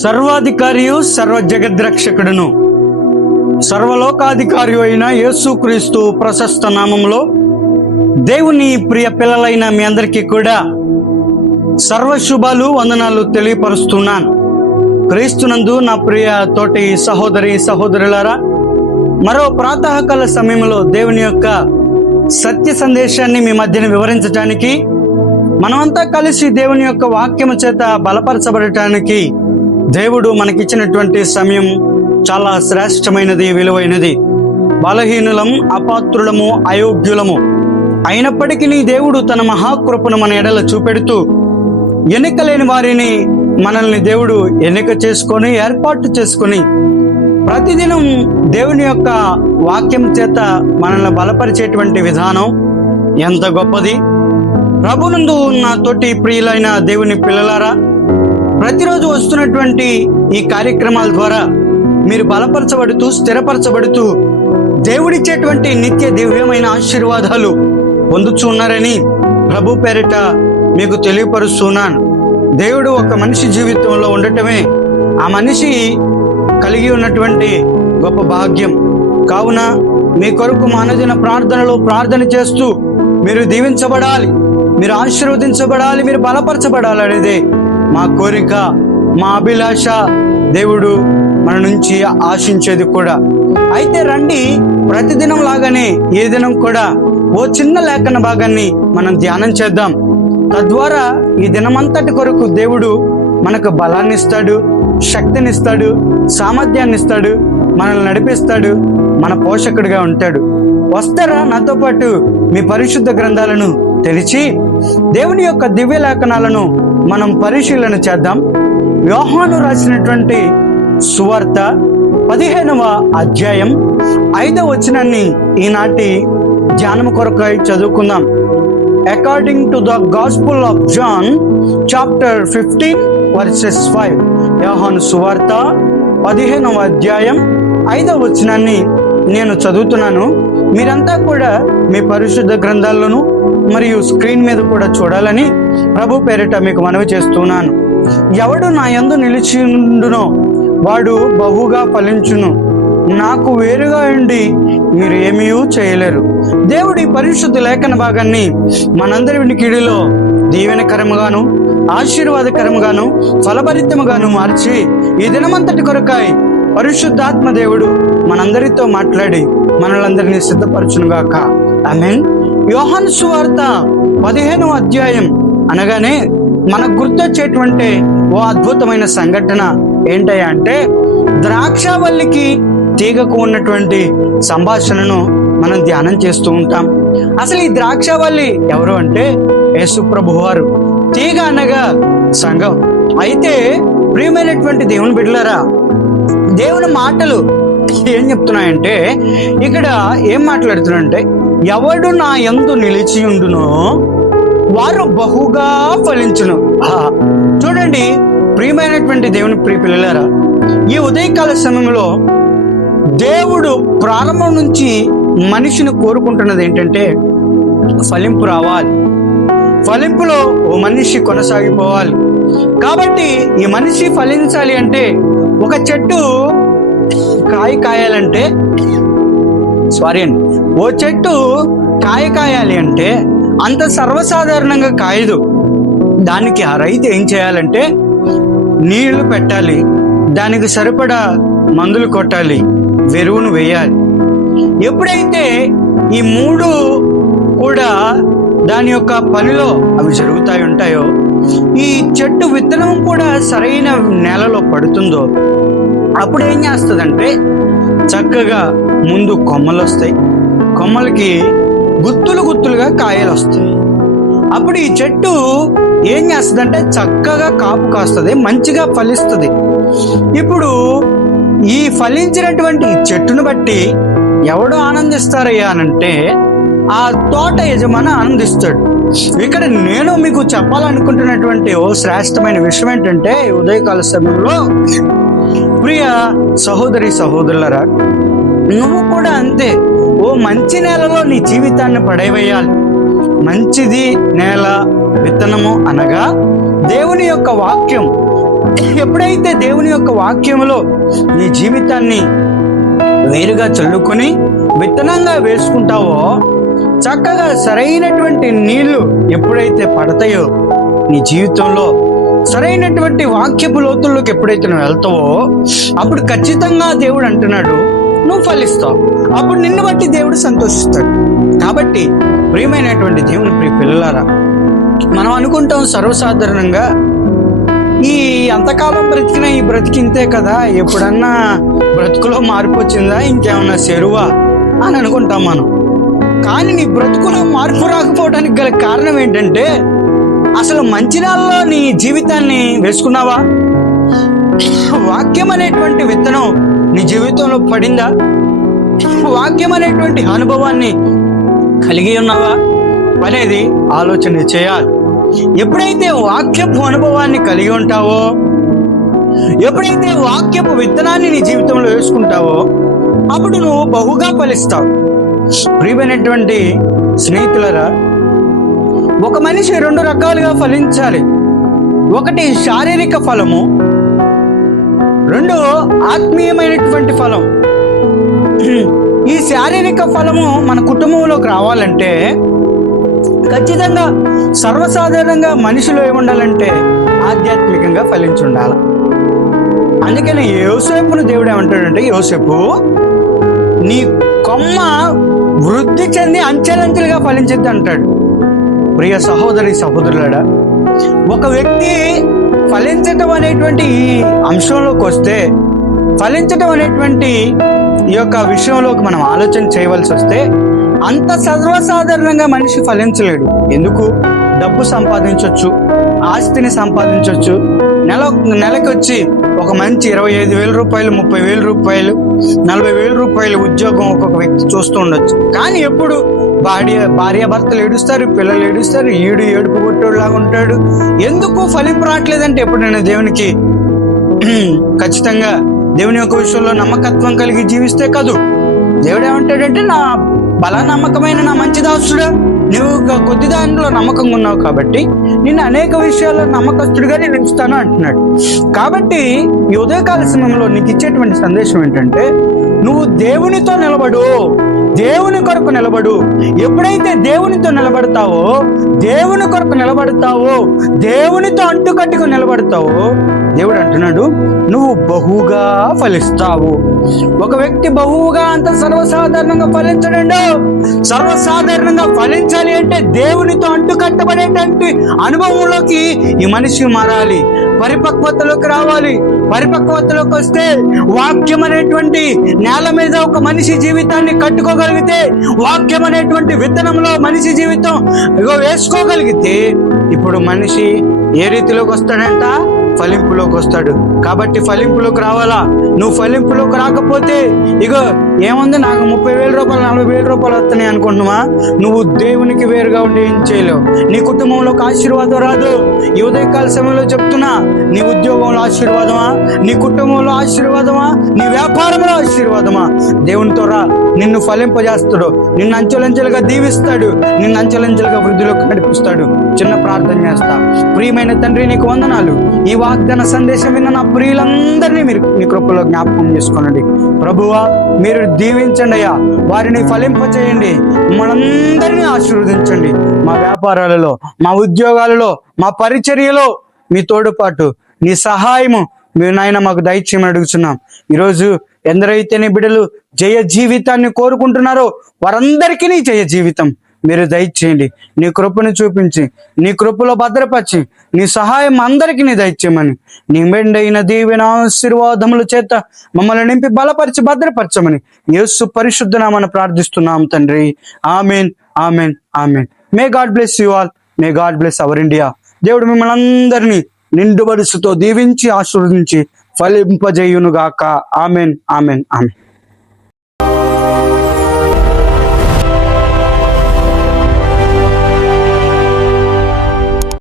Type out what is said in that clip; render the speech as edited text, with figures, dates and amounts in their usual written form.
సర్వాధికారియు సర్వ జగద్రక్షకుడును సర్వలోకాధికారి అయిన యేసుక్రీస్తు ప్రశస్త నామంలో దేవుని ప్రియ పిల్లలైన మీ అందరికీ కూడా సర్వశుభాలు వందనాలు తెలియపరుస్తున్నాను. క్రీస్తునందు నా ప్రియ తోటి సహోదరి సహోదరులారా, మరో ప్రాతకాల సమయంలో దేవుని యొక్క సత్య సందేశాన్ని మీ మధ్యన వివరించడానికి, మనమంతా కలిసి దేవుని యొక్క వాక్యము చేత బలపరచబడటానికి దేవుడు మనకిచ్చినటువంటి సమయం చాలా శ్రేష్టమైనది, విలువైనది. బలహీనులం, అపాత్రులము, అయోగ్యులము అయినప్పటికీ దేవుడు తన మహాకృపను మన ఎడల చూపెడుతూ ఎన్నికలేని వారిని మనల్ని దేవుడు ఎన్నిక చేసుకొని ఏర్పాటు చేసుకొని ప్రతిదినం దేవుని యొక్క వాక్యం చేత మనల్ని బలపరిచేటువంటి విధానం ఎంత గొప్పది. ప్రభునందు నా తోటి ప్రియులైన దేవుని పిల్లలారా, ప్రతిరోజు వస్తున్నటువంటి ఈ కార్యక్రమాల ద్వారా మీరు బలపరచబడుతూ స్థిరపరచబడుతూ దేవుడిచ్చేటువంటి నిత్య దివ్యమైన ఆశీర్వాదాలు పొందుచూ ఉన్నారని ప్రభు పేరిట మీకు తెలియపరుస్తున్నాను. దేవుడు ఒక మనిషి జీవితంలో ఉండటమే ఆ మనిషి కలిగి ఉన్నటువంటి గొప్ప భాగ్యం. కావున మీ కొరకు మానదిన ప్రార్థనలో ప్రార్థన చేస్తూ మీరు దీవించబడాలి, మీరు ఆశీర్వదించబడాలి, మీరు బలపరచబడాలి అనేది మా కోరిక, మా అభిలాష. దేవుడు మన నుంచి ఆశించేది కూడా. అయితే రండి, ప్రతిదినం లాగానే ఏ దినం కూడా ఓ చిన్న లేఖన భాగాన్ని మనం ధ్యానం చేద్దాం. తద్వారా ఈ దినమంతటి కొరకు దేవుడు మనకు బలాన్ని ఇస్తాడు, శక్తిని ఇస్తాడు, సామర్థ్యాన్ని ఇస్తాడు, మనల్ని నడిపిస్తాడు, మన పోషకుడిగా ఉంటాడు. వస్తారా నాతో పాటు మీ పరిశుద్ధ గ్రంథాలను తెరిచి దేవుని యొక్క దివ్య లేఖనాలను మనం పరిశీలన చేద్దాం. యోహాను రాసినటువంటి సువార్త 15వ అధ్యాయం 5వ వచనాన్ని ఈనాటి ధ్యానం కొరకై చదువుకుందాం. According to the gospel of John chapter 15 verses 5. Yohanu సువార్త 15వ అధ్యాయం 5వ వచనాన్ని నేను చదువుతున్నాను. మీరంతా కూడా మీ పరిశుద్ధ గ్రంథాలను మరియు స్క్రీన్ మీద కూడా చూడాలని ప్రభు పేరిట మీకు మనవి చేస్తున్నాను. ఎవడు నా యందు నిలిచిండునో వాడు బహుగా ఫలించును, నాకు వేరుగా ఉండి మీరు ఏమీ చేయలేరు. దేవుడి పరిశుద్ధ లేఖన భాగాన్ని మనందరి వినికిడిలో దీవెనకరముగాను ఆశీర్వాదకరముగాను ఫలభరితముగాను మార్చి ఈ దినమంతటి కొరకాయి పరిశుద్ధాత్మ దేవుడు మనందరితో మాట్లాడి మనలందరినీ సిద్ధపరచునుగాక. ఆమేన్. యోహాను సువార్త 15వ అధ్యాయం అనగానే మనకు గుర్తొచ్చేటువంటి ఓ అద్భుతమైన సంఘటన ఏంటయ్యా అంటే, ద్రాక్షావల్లికి తీగకు ఉన్నటువంటి సంభాషణను మనం ధ్యానం చేస్తూ ఉంటాం. అసలు ఈ ద్రాక్షావల్లి ఎవరు అంటే యేసు ప్రభువు వారు. తీగ అనగా సంఘం. అయితే ప్రియమైనటువంటి దేవుని బిడ్డలారా, దేవుని మాటలు ఏం చెప్తున్నాయంటే, ఇక్కడ ఏం మాట్లాడుతున్నాయంటే, ఎవడు నా యందు నిలిచి ఉండునో వారు బహుగా ఫలించును. చూడండి ప్రియమైనటువంటి దేవుని ప్రియ పిల్లలారా, ఈ ఉదయకాల సమయంలో దేవుడు ప్రారంభం నుంచి మనిషిని కోరుకుంటున్నది ఏంటంటే ఫలింపు రావాలి, ఫలింపులో ఓ మనిషి కొనసాగిపోవాలి. కాబట్టి ఈ మనిషి ఫలించాలి అంటే, ఒక చెట్టు కాయాలంటే ఓ చెట్టు కాయాలి అంటే అంత సర్వసాధారణంగా కాయదు. దానికి ఆ రైతు ఏం చేయాలంటే నీళ్లు పెట్టాలి, దానికి సరిపడా మందులు కొట్టాలి, ఎరువును వేయాలి. ఎప్పుడైతే ఈ మూడు కూడా దాని యొక్క పనిలో అవి జరుగుతాయి ఉంటాయో, ఈ చెట్టు విత్తనం కూడా సరైన నేలలో పడుతుందో, అప్పుడు ఏం చేస్తుందంటే చక్కగా ముందు కొమ్మలు వస్తాయి, కొమ్మలకి గుత్తులుగా కాయలు వస్తాయి. అప్పుడు ఈ చెట్టు ఏం చేస్తుందంటే చక్కగా కాపు కాస్తుంది, మంచిగా ఫలిస్తుంది. ఇప్పుడు ఈ ఫలించినటువంటి చెట్టును బట్టి ఎవడు ఆనందిస్తారయ్యా అనంటే ఆ తోట యజమాని ఆనందిస్తాడు. ఇక్కడ నేను మీకు చెప్పాలనుకుంటున్నటువంటి ఓ శ్రేష్టమైన విషయం ఏంటంటే, ఉదయకాల సమయంలో ప్రియ సహోదరి సహోదరులరా, నువ్వు కూడా అంతే. ఓ మంచి నేలలో నీ జీవితాన్ని పడవేయాలి. మంచిది నేల విత్తనము అనగా దేవుని యొక్క వాక్యం, ఎప్పుడైతే దేవుని యొక్క వాక్యములో నీ జీవితాన్ని వేరుగా చల్లుకొని విత్తనంగా వేసుకుంటావో, చక్కగా సరైనటువంటి నీళ్లు ఎప్పుడైతే పడతాయో నీ జీవితంలో, సరైనటువంటి వాక్యపు లోతుల్లోకి ఎప్పుడైతే నువ్వు వెళ్తావో, అప్పుడు ఖచ్చితంగా దేవుడు అంటున్నాడు నువ్వు ఫలిస్తావు. అప్పుడు నిన్ను బట్టి దేవుడు సంతోషిస్తాడు. కాబట్టి ప్రియమైనటువంటి దేవుని ప్రియ పిల్లలారా, మనం అనుకుంటాం సర్వసాధారణంగా ఈ అంతకాలం బ్రతికిన ఈ బ్రతికింతే కదా, ఎప్పుడన్నా బ్రతుకులో మార్పు వచ్చిందా, ఇంకేమన్నా చెరువా అని అనుకుంటాం మనం. కానీ నీ బ్రతుకులో మార్పు రాకపోవడానికి గల కారణం ఏంటంటే, అసలు మంచినాల్లో నీ జీవితాన్ని వేసుకున్నావా? వాక్యం అనేటువంటి విత్తనం నీ జీవితంలో పడిందా? వాక్యం అనేటువంటి అనుభవాన్ని కలిగి ఉన్నావా అనేది ఆలోచన చేయాలి. ఎప్పుడైతే వాక్యపు అనుభవాన్ని కలిగి ఉంటావో, ఎప్పుడైతే వాక్యపు విత్తనాన్ని నీ జీవితంలో వేసుకుంటావో, అప్పుడు నువ్వు బహుగా ఫలిస్తావు. ప్రియమైనటువంటి స్నేహితులరా, ఒక మనిషి 2 రకాలుగా ఫలించాలి. ఒకటి శారీరక ఫలము, 2 ఆత్మీయమైనటువంటి ఫలం. ఈ శారీరక ఫలము మన కుటుంబంలోకి రావాలంటే ఖచ్చితంగా సర్వసాధారణంగా మనిషిలో ఏముండాలంటే ఆధ్యాత్మికంగా ఫలించి ఉండాలి. అందుకని యోసేపును దేవుడు ఏమంటాడంటే, యోసేపు నీ కొమ్మ వృద్ధి చెంది అంచెలంచెలుగా ఫలించద్దు అంటాడు. ప్రియ సహోదరి సహోదరులారా, ఒక వ్యక్తి ఫలించటం అనేటువంటి ఈ అంశంలోకి వస్తే, ఫలించటం అనేటువంటి ఈ యొక్క విషయంలోకి మనం ఆలోచన చేయవలసి వస్తే, అంత సర్వసాధారణంగా మనిషి ఫలించలేడు. ఎందుకు? డబ్బు సంపాదించవచ్చు, ఆస్తిని సంపాదించవచ్చు, నెలకి వచ్చి ఒక మంచి 25,000 రూపాయలు, 30,000 రూపాయలు, 40,000 రూపాయలు ఉద్యోగం ఒక్కొక్క వ్యక్తి చూస్తూ ఉండొచ్చు. కానీ ఎప్పుడు భార్యాభర్తలు ఏడుస్తారు, పిల్లలు ఏడుస్తారు, ఏడుపు కొట్టేలాగా ఉంటాడు. ఎందుకు ఫలింపు రావట్లేదంటే, ఎప్పుడైనా దేవునికి ఖచ్చితంగా దేవుని యొక్క విషయంలో నమ్మకత్వం కలిగి జీవిస్తే కాదు. దేవుడు ఏమంటాడంటే, నా బలా నమ్మకమైన నా మంచి దాసుడా, నువ్వు కొద్ది దానిలో నమ్మకంగా ఉన్నావు కాబట్టి నిన్ను అనేక విషయాల్లో నమ్మకస్తుడిగా నేను ఉంచుతాను అంటున్నాడు. కాబట్టి ఈ ఉదయకాల సమయంలో నీకు ఇచ్చేటువంటి సందేశం ఏంటంటే, నువ్వు దేవునితో నిలబడు, దేవుని కొరకు నిలబడు. ఎప్పుడైతే దేవునితో నిలబడతావో, దేవుని కొరకు నిలబడతావో, దేవునితో అంటుకట్టుకు నిలబడతావో, దేవుడు అంటున్నాడు నువ్వు బహుగా ఫలిస్తావు. ఒక వ్యక్తి బహుగా అంత సర్వసాధారణంగా ఫలించడండి. సర్వసాధారణంగా ఫలించాలి అంటే దేవునితో అంటుకట్టబడేటువంటి అనుభవంలోకి ఈ మనిషి మారాలి, పరిపక్వతలోకి రావాలి. పరిపక్వతలోకి వస్తే వాక్యం అనేటువంటి నేల మీద ఒక మనిషి జీవితాన్ని కట్టుకోగలిగితే, వాక్యం అనేటువంటి విత్తనంలో మనిషి జీవితం వేసుకోగలిగితే, ఇప్పుడు మనిషి ఏ రీతిలోకి వస్తాడంట? ఫలింపులోకి వస్తాడు. కాబట్టి ఫలింపులోకి రావాలా? నువ్వు ఫలింపులోకి రాకపోతే ఇగో ఏముంది, నాకు 30,000 రూపాయలు 40,000 రూపాయలు వస్తున్నాయి అనుకుంటున్నావా? నువ్వు దేవునికి వేరుగా ఉండి ఏం చేయలేవు. నీ కుటుంబంలోకి ఆశీర్వాదం రాదు. ఈ ఉదయకాల సమయంలో చెప్తున్నా, నీ ఉద్యోగంలో ఆశీర్వాదమా, నీ కుటుంబంలో ఆశీర్వాదమా, నీ వ్యాపారంలో ఆశీర్వాదమా? దేవునితో రా, నిన్ను ఫలింపజేస్తాడు, నిన్ను అంచెలంచెలుగా దీవిస్తాడు, నిన్ను అంచెలంచెలుగా వృద్ధిలోకి నడిపిస్తాడు. చిన్న ప్రార్థన చేస్తా. ప్రియమైన తండ్రి, నీకు వందనాలు. ఈ వాగ్దాన సందేశం విన్న నా ప్రియులందరినీ మీరు నీ కృపలో జ్ఞాపకం చేసుకోనండి ప్రభువా. మీరు దీవించండి అయ్యా, వారిని ఫలింపచేయండి, మనందరినీ ఆశీర్వదించండి. మా వ్యాపారాలలో, మా ఉద్యోగాలలో, మా పరిచర్యలో మీ తోడుపాటు, నీ సహాయము మీరు నాయన మాకు దయచేయమని అడుగుతున్నాం. ఈరోజు ఎందరైతే నీ బిడ్డలు జయ జీవితాన్ని కోరుకుంటున్నారో వారందరికీ నీ జయ జీవితం మీరు దయచేయండి. నీ కృపను చూపించి, నీ కృపలో భద్రపరిచి, నీ సహాయం అందరికీ నీ దయచేయమని, నీ మెండైన దీవెన ఆశీర్వాదముల చేత మమ్మల్ని నింపి బలపరిచి భద్రపరచమని యేసు పరిశుద్ధ నామమున ప్రార్థిస్తున్నాం తండ్రి. Amen, amen, amen. May God bless you all. May God bless our India. దేవుడు మిమ్మల్ని అందరినీ నిండు మనసుతో దీవించి ఆశీర్వదించి ఫలింపజేయునుగాక. Amen, amen, amen.